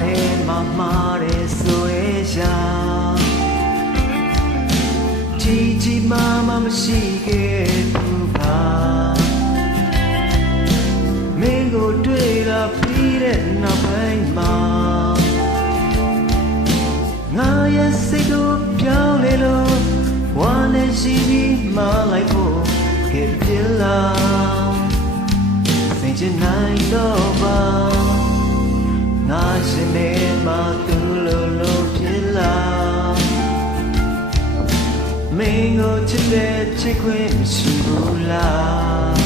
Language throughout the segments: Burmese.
ထဲမှာမှားတယ်ဆိုရဲ့ရှာကြီးမားမှမရှိခဲ့ဘူးပါမင်းကိုတွေ့လာပြီးတဲ့နောက်ပိုင်းမှာငါရဲ့စိတ်တို့ပြောင်းလဲလို့ဝမ်းနဲ့ရှိပြီးမှလိုက်ဖို့ခဲ့ပြလာစိတ်ချနိုင်တော့ပါငါရှင်နေမှာသူလိုဖြစ်လာမင်းကိုချစ်တဲ့ချစ်ခွင့်မရှိဘူးလား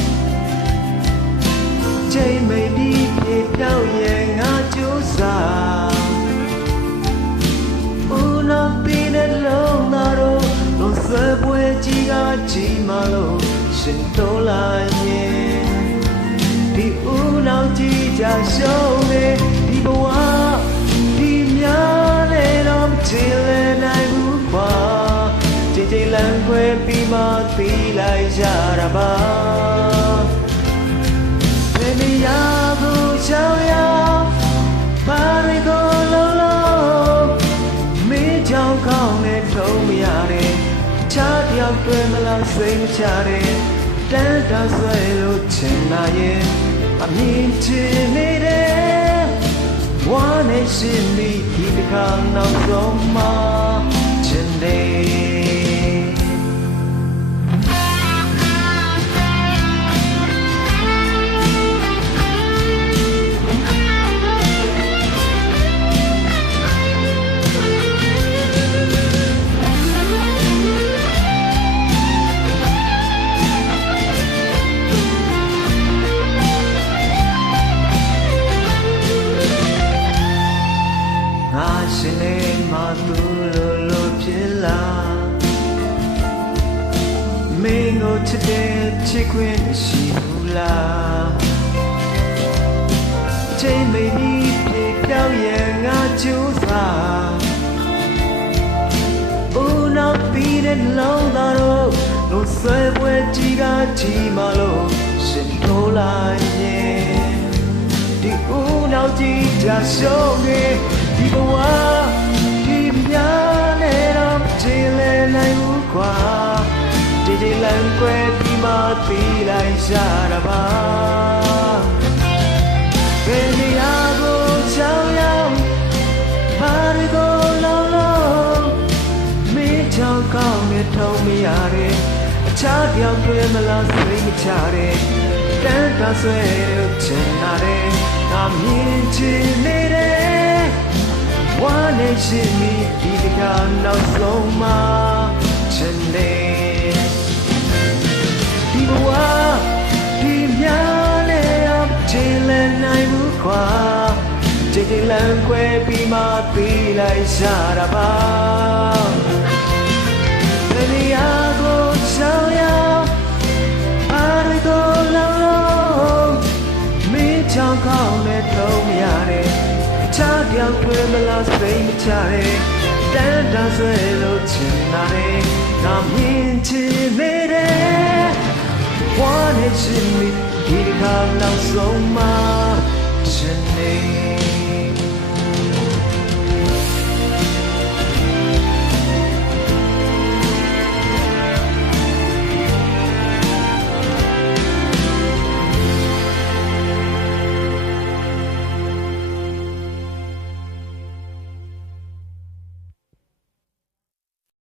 ချိန်မိတ်ဒီပြေပြောင်းရဲ့ငါကြိုးစားဦးနောက်ပြီးတဲ့လုံးသားတို့လုံးဆွဲပွဲကြီးကကြီးမာလို့ရှင်တော်လာရင်ဒီဦးနောက်ကြီးကြရှုံးနေဒီဘဝဒီများနဲ့တော့မချင်လဲနိုင်ဘူးကွာကြည်ကြည်လန်းခွဲပြီးမှသိလိုက်ကြတာပါဘယ်နေရာကိုချောင်းရောက်ဘာတွေကိုလုံးလုံးမင်းကြောင့်ကောင်းနဲ့ထုံးမရတဲ့ချားတယောက်တွေ့မလားစိတ်မချတဲ့တန်းတာဆွဲလို့ချင်လာရင်အမြင်ချင်နေတယ်ဝမ်းနဲ့ရှင်ပြီးဒီတစ်ခါနောက်ဆုံးမှချင်တယ်ရှင်နေမှာသူလိုဖြစ်လာမင်းကိုချစ်တဲ့ချစ်ခွင့်ရှိဘူးလားချိန်မိတ်ဒီပြေပြောင်းရဲ့ငါကြိုးစားဦးနောက်ပြီးတဲ့လုံးသားတို့လုံးဆွဲပွဲကြီးကကြီးမာလို့ရှင်ထိုးလိုက်ရင်ဒီဦးနောက်ကြီးကြရှုံးနေဒီဘဝဒီများနဲ့တော့ချင်လဲနိုင်ဘူးကွာဒီဒီလမ်းကွယ်ပြီးမှသိလိုက်ရတာပါဘယ်နေရာကိုချောင်းရောက်ဘာတွေကိုလုံးလုံးမင်းချောင်းကောင်းနဲ့ထုံးမရတဲ့အခြားတယောက်တွေ့မလားစိတ်မချတဲ့တန်းတာဆွဲလို့ချင်လာတဲ့ငါမြင်ချင်နေတဲ့ဝမ်းနဲ့ရှိမိဒီတခါနောက်ဆုံးမှချင်တယ်ဒီဘဝဒီများနဲ့တော့ချင်လဲနိုင်ဘူးခွာကြည်ကြည်လန်းခွဲပြီးမှသိလိုက်ရတာပါဘယ်နေရာကိုချောင်းရောက်ဘာတွေကိုလုံးလုံးမင်းချောင်းကောင်းနဲ့ထုံးမရတဲ့ချားပြောင်းထွေးမလားစိတ်မချတဲ့တန်းတာဆွဲလို့ချင်လာတဲ့ငါမြင်ချင်နေတဲ့ဝမ်းနဲ့ရှင်မိဒီတစ်ခါနောက်ဆုံးမှချင်နေ